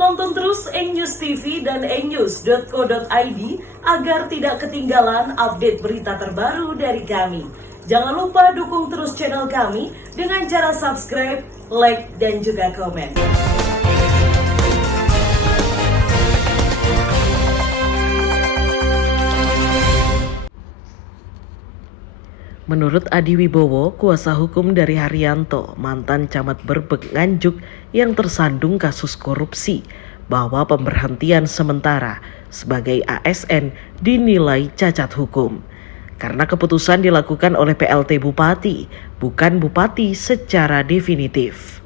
Tonton terus News TV dan news.co.id agar tidak ketinggalan update berita terbaru dari kami. Jangan lupa dukung terus channel kami dengan cara subscribe, like, dan juga komen. Menurut Adi Wibowo, kuasa hukum dari Haryanto, mantan camat Berbek Nganjuk yang tersandung kasus korupsi, bahwa pemberhentian sementara sebagai ASN dinilai cacat hukum. Karena keputusan dilakukan oleh PLT Bupati, bukan Bupati secara definitif.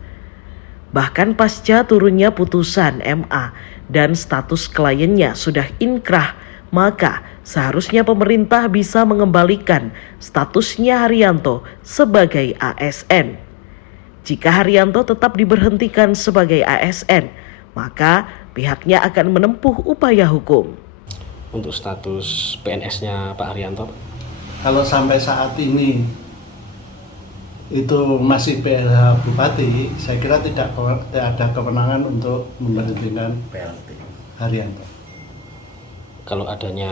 Bahkan pasca turunnya putusan MA dan status kliennya sudah inkrah, maka seharusnya pemerintah bisa mengembalikan statusnya Haryanto sebagai ASN. Jika Haryanto tetap diberhentikan sebagai ASN, maka pihaknya akan menempuh upaya hukum. Untuk status PNS-nya Pak Haryanto? Kalau sampai saat ini itu masih PLH Bupati, saya kira tidak ada kewenangan untuk memberhentikan PLT Haryanto. Kalau adanya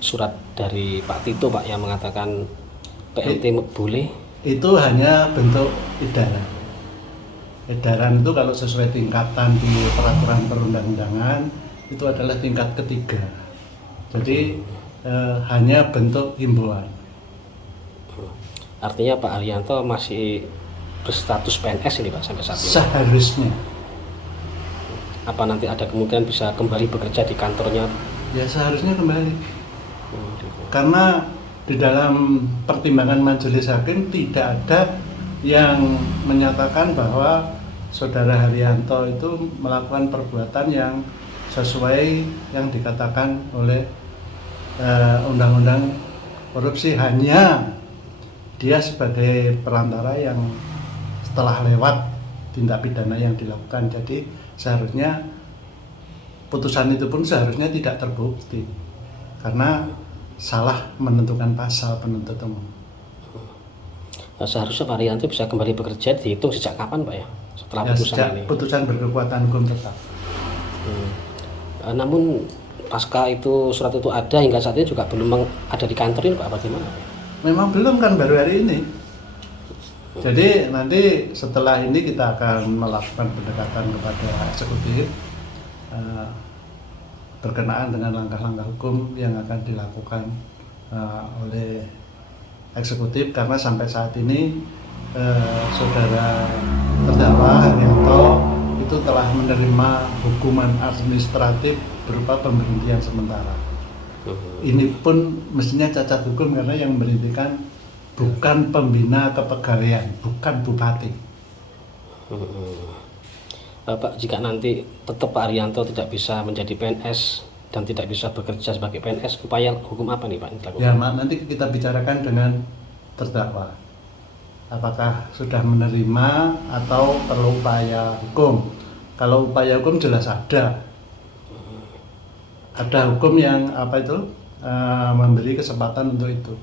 surat dari Pak Tito Pak yang mengatakan PLT boleh? Itu hanya bentuk edaran. Edaran itu kalau sesuai tingkatan di peraturan perundang-undangan itu adalah tingkat ketiga. Jadi hanya bentuk himbauan. Artinya Pak Haryanto masih berstatus PNS ini Pak sampai saat ini? Seharusnya. Apa nanti ada kemungkinan bisa kembali bekerja di kantornya? Ya seharusnya kembali. Karena di dalam pertimbangan majelis hakim tidak ada yang menyatakan bahwa saudara Haryanto itu melakukan perbuatan yang sesuai yang dikatakan oleh undang-undang korupsi. Hanya dia sebagai perantara yang setelah lewat tindak pidana yang dilakukan. Jadi seharusnya putusan itu pun seharusnya tidak terbukti karena salah menentukan pasal penuntut umum. Seharusnya Pak Haryanto bisa kembali bekerja dihitung sejak kapan Pak ya? Setelah putusan sejak ini? Putusan berkekuatan hukum tetap. Namun pasca itu surat itu ada hingga saat ini juga belum ada di kantor ini Pak, bagaimana? Memang belum kan, baru hari ini. Jadi nanti setelah ini kita akan melakukan pendekatan kepada eksekutif berkenaan dengan langkah-langkah hukum yang akan dilakukan oleh eksekutif, karena sampai saat ini saudara terdakwa Haryanto itu telah menerima hukuman administratif berupa pemberhentian sementara. Ini pun mestinya cacat hukum karena yang memberhentikan bukan pembina kepegawaian, bukan bupati. Pak, jika nanti tetap Pak Haryanto tidak bisa menjadi PNS dan tidak bisa bekerja sebagai PNS, upaya hukum apa nih Pak yang dilakukan? Ya, nanti kita bicarakan dengan terdakwa. Apakah sudah menerima atau perlu upaya hukum? Kalau upaya hukum jelas ada. Ada hukum yang memberi kesempatan untuk itu.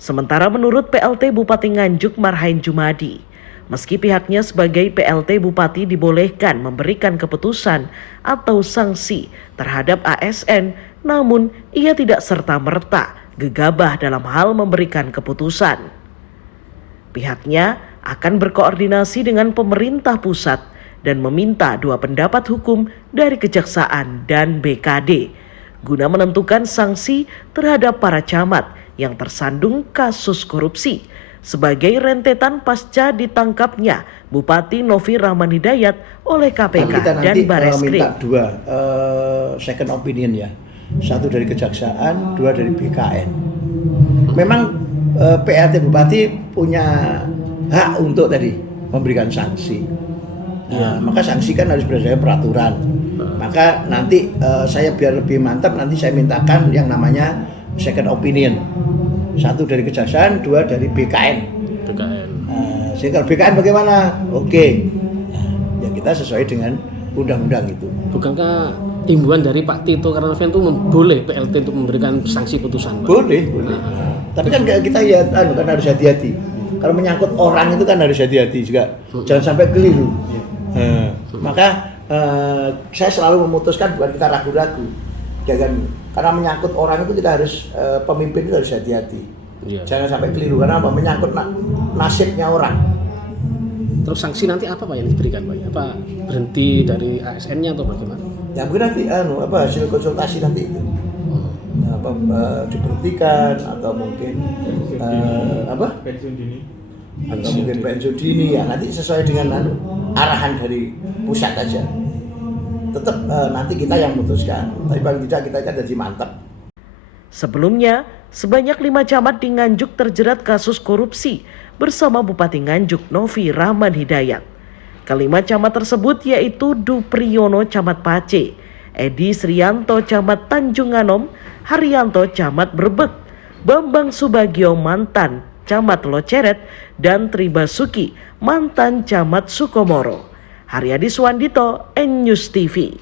Sementara menurut PLT Bupati Nganjuk Marhain Jumadi, meski pihaknya sebagai PLT Bupati dibolehkan memberikan keputusan atau sanksi terhadap ASN, namun ia tidak serta-merta gegabah dalam hal memberikan keputusan. Pihaknya akan berkoordinasi dengan pemerintah pusat dan meminta dua pendapat hukum dari Kejaksaan dan BKD guna menentukan sanksi terhadap para camat yang tersandung kasus korupsi sebagai rentetan pasca ditangkapnya Bupati Novi Rahman Hidayat oleh KPK dan Bareskrim. Minta dua second opinion ya, satu dari Kejaksaan, dua dari BKN. Memang PLT Bupati punya hak untuk tadi memberikan sanksi. Nah, maka sanksi kan harus berdasarkan peraturan. Maka nanti saya biar lebih mantap, nanti saya mintakan yang namanya second opinion. Satu dari Kejaksaan, dua dari BKN. Sehingga BKN bagaimana? Oke. Nah, ya kita sesuai dengan undang-undang itu. Bukankah himbauan dari Pak Tito Karnavian itu boleh PLT untuk memberikan sanksi putusan Pak? Boleh. Tapi kan kita ya kan harus hati-hati. Kalau menyangkut orang itu kan harus hati-hati juga. Jangan sampai keliru. Maka saya selalu memutuskan bukan kita ragu-ragu, ya kan? Karena menyangkut orang itu kita harus pemimpin itu harus hati-hati. Iya. Jangan sampai keliru karena apa? Menyangkut nasibnya orang. Terus sanksi nanti apa Pak yang diberikan Pak? Apa berhenti dari ASN-nya atau bagaimana? Ya mungkin nanti hasil konsultasi nanti itu. Diberhentikan atau mungkin pensiun dini. atau mungkin pensiun dini, ya nanti sesuai dengan arahan dari pusat aja. Tetap nanti kita yang memutuskan, tapi paling tidak kita kan jadi mantap. Sebelumnya, sebanyak 5 camat di Nganjuk terjerat kasus korupsi bersama Bupati Nganjuk Novi Rahman Hidayat. Kelima camat tersebut yaitu Dupriyono Camat Pace, Edi Srianto Camat Tanjung Anom, Haryanto Camat Brebek, Bambang Subagio mantan Camat Loceret, dan Tribasuki mantan Camat Sukomoro. Haryadi Suwandito, N News TV.